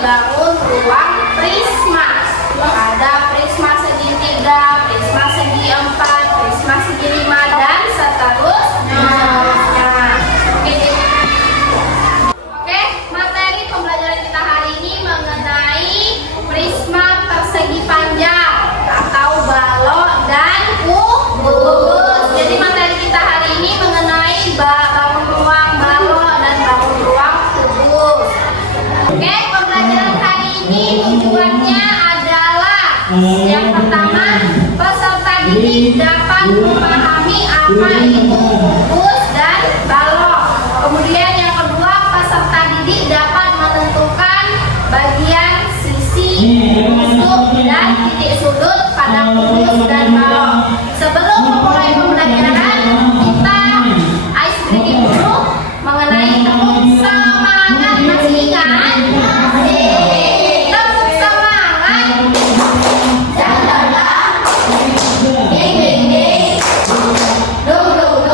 dibangun ruang prisma. Ada prisma segitiga, prisma segi 4, prisma segi 5, dan seterusnya. Oke, materi pembelajaran kita hari ini mengenai prisma persegi panjang atau balok dan kubus. Jadi materi kita hari ini mengenai bangun ruang balok dan bangun ruang kubus. Oke, pembelajaran hari ini tujuannya adalah yang pertama, peserta didik dapat memahami apa itu kubus dan balok. Kemudian yang kedua, peserta didik dapat menentukan bagian sisi, tusuk, dan titik sudut pada kubus dan balok. Sebelum memulai pembelajaran, kita ice breaking dulu mengenai tepuk semangat. Masih ingat? Tepuk semangat. Jalan, ding ding ding, dong dong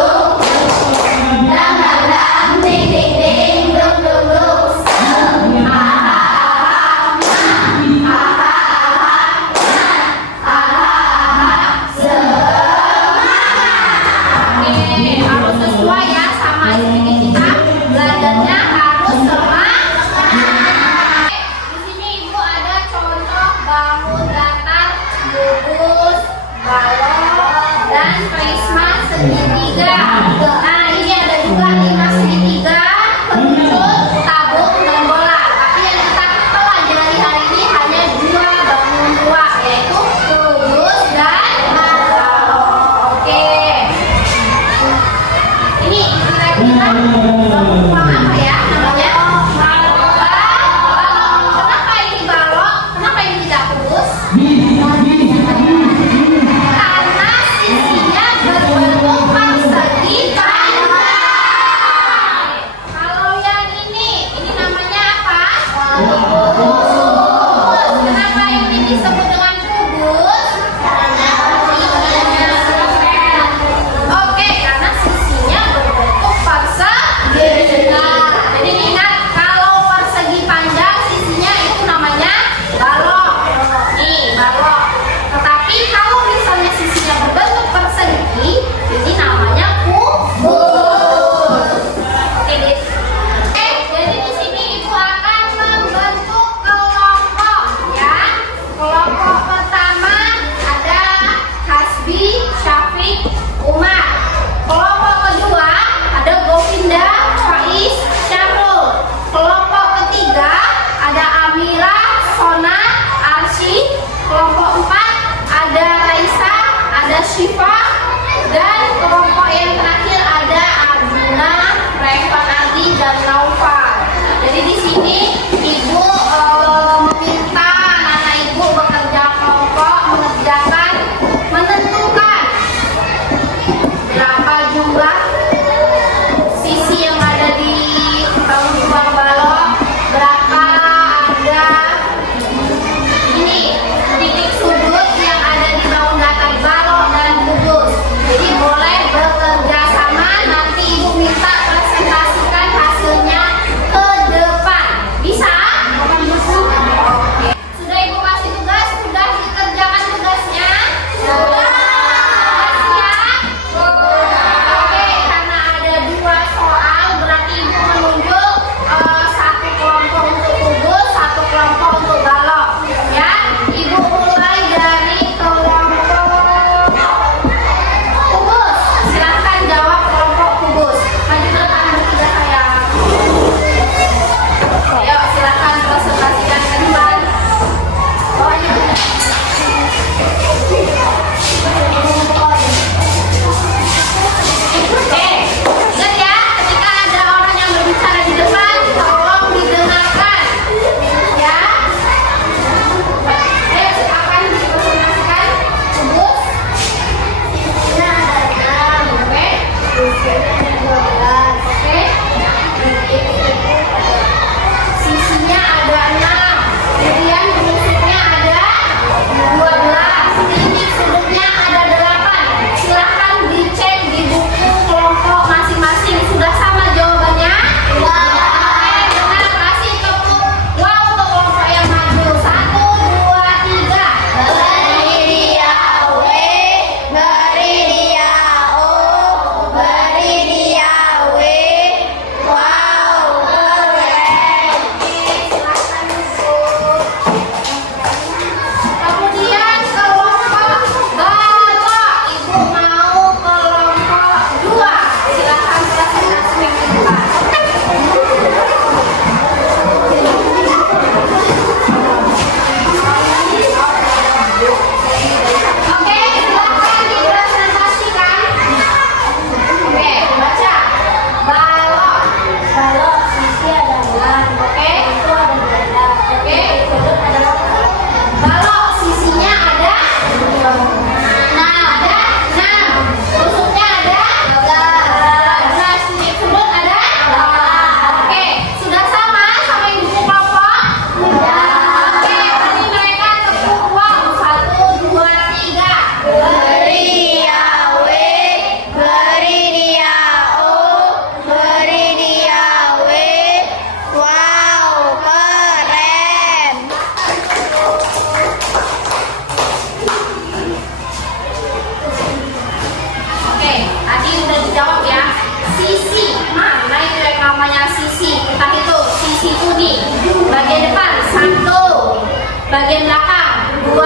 bagian belakang 2,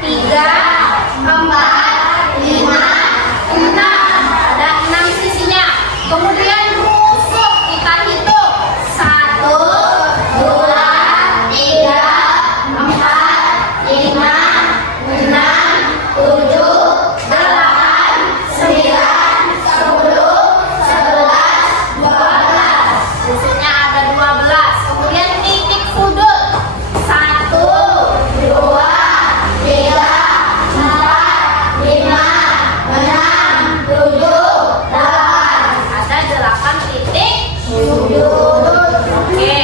3, 4, 5, 6. Ada 6 sisinya. Kemudian rusuk kita hitung 1, 2, 3, 4, 5, 6, 7, 8, 9, 10, 11, 12. Rusuknya ada 12. Kemudian titik sudut 1, 2, 3, 4, 5, 6, 7, 8. Ada 8 titik sudut. Oke.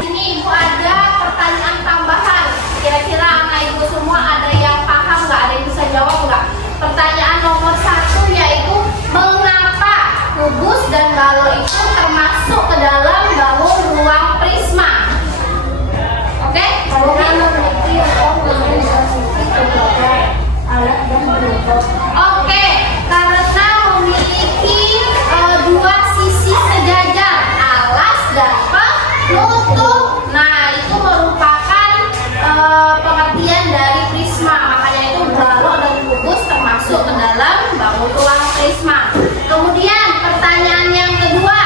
Ini Ibu ada pertanyaan tambahan. Kira-kira anak Ibu semua ada yang paham nggak? Ada yang bisa jawab nggak? Pertanyaan nomor 1 yaitu mengapa kubus dan balok itu termasuk ke dalam bangun ruang prisma? Oke? Oke, karena memiliki 2 sisi sejajar, alas dan penutup. Nah, itu merupakan pengertian dari prisma. Makanya itu balok dan kubus termasuk ke dalam bangun ruang prisma. Kemudian pertanyaan yang kedua,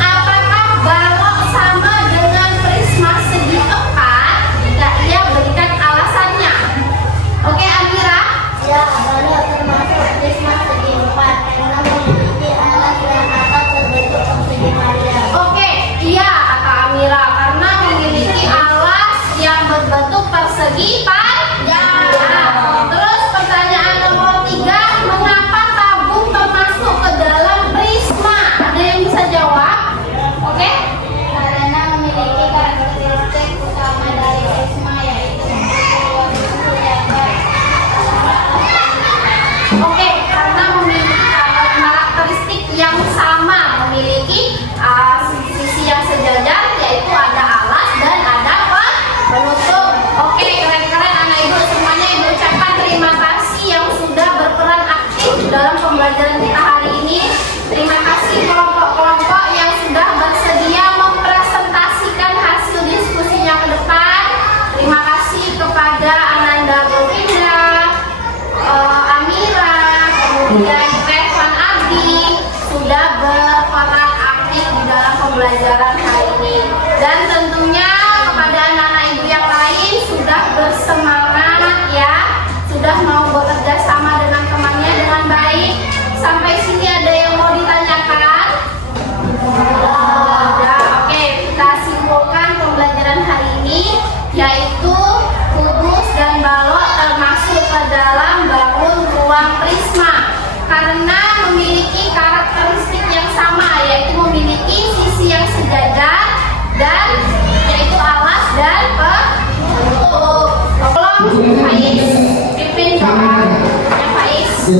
apakah balok sama dengan prisma segi 4 jika ia berikan alasannya? Oke, Amira? Ya, balok termasuk prisma segi 4 karena memiliki alas dan atap berbentuk persegi panjang. Oke, iya kata Amira, karena memiliki alas yang berbentuk persegi panjang. Terus pertanyaan nomor 3, mengapa tabung termasuk ke dalam prisma? Ada yang bisa jawab? Oke? Karena memiliki karakteristik utama dari prisma yaitu ruang sejajar. Oke, karena memiliki karakteristik yang sama, memiliki sisi yang sejajar, yaitu ada alas dan ada penutup. Oke, keren-keren anak Ibu semuanya. Ibu ucapkan terima kasih yang sudah berperan aktif dalam pembelajaran kita hari ini. Terima kasih kelompok-kelompok yang sudah bersedia mempresentasikan hasil diskusinya ke depan. Terima kasih kepada Ananda Govinda, Amira, kemudian Revan Abi sudah berperan aktif di dalam pembelajaran hari ini. Dan tentunya kepada anak-anak Ibu yang lain sudah bersemangat ya, sudah mau bekerja sama dengan temannya dengan baik. Sampai sini ada yang mau ditanyakan? Ada. Oke, kita simpulkan pembelajaran hari ini, yaitu kubus dan balok termasuk ke dalam bangun ruang prisma karena memiliki karakteristik yang sama, yaitu memiliki sisi yang sejajar dan yaitu alas dan penutup. Tolong Faiz pimpin doa yang Faiz.